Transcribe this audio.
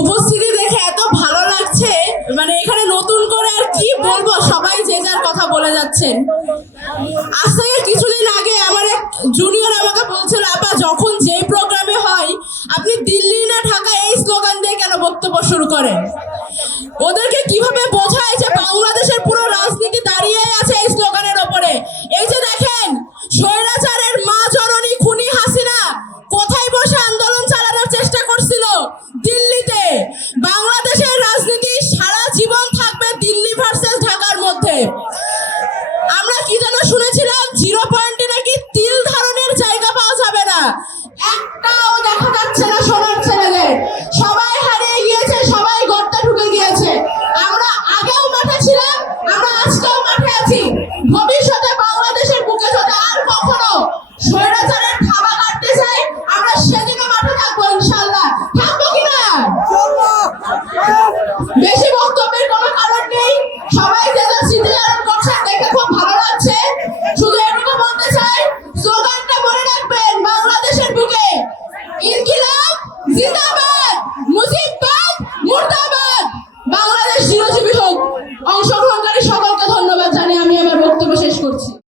উপস্থিতি দেখে এত ভালো লাগছে, মানে এখানে নতুন করে আর কি বলবো, সবাই যে যার কথা বলে যাচ্ছেন। আজ থেকে কিছুদিন আগে আমার এক জুনিয়র আমাকে বলছিল, আপা যখন যেই প্রোগ্রামে হয় আপনি দিল্লি না ঢাকা এই স্লোগান দিয়ে কেন বক্তব্য শুরু করেন? ওদেরকে কিভাবে বোঝায় যে বাংলাদেশের পুরো রাজনীতি দাঁড়িয়ে আছে এই স্লোগানের ওপরে। এই যে দেখেন, স্বৈরাচারের মা জননী খুনি হাসিনা কোথায় বসে আন্দোলন চালানোর চেষ্টা করছিল? দিল্লিতে। বাংলাদেশের রাজনীতি সারা জীবন থাকবে দিল্লি ভার্সেস ঢাকার মধ্যে। আমরা কি যেন শুনেছিলাম, 0 পয়েন্টে নাকি তিল ধারণের জায়গা পাওয়া যাবে না। একটাও দেখা যাচ্ছে না সোনার ছেলেদের। সবাই হারিয়ে গিয়েছে, সবাই গর্তে ঢুকে গিয়েছে। আমরা আগেও মাঠে ছিলাম, আমরা আজকেও মাঠে আছি। ভবিষ্যতে বাংলাদেশের বুকে যদি আর কখনো স্বৈরাচারের থাবা কাটতে চাই, আমরা সেদিনও মাঠে থাকবো ইনশাআল্লাহ। থাকবো কিনা? বেশি বক্তব্যের কোনো কারণ নেই। সবাই যে যার স্মৃতিচারণ করছেন দেখে খুব ভালো লাগছে। শুধু এটুকু বলতে চাই, স্লোগানটা মনে রাখবেন, বাংলাদেশের বুকে ইনকিলাব জিন্দাবাদ, মুজিববাদ মুর্দাবাদ, বাংলাদেশ চিরজীবী হোক। অংশ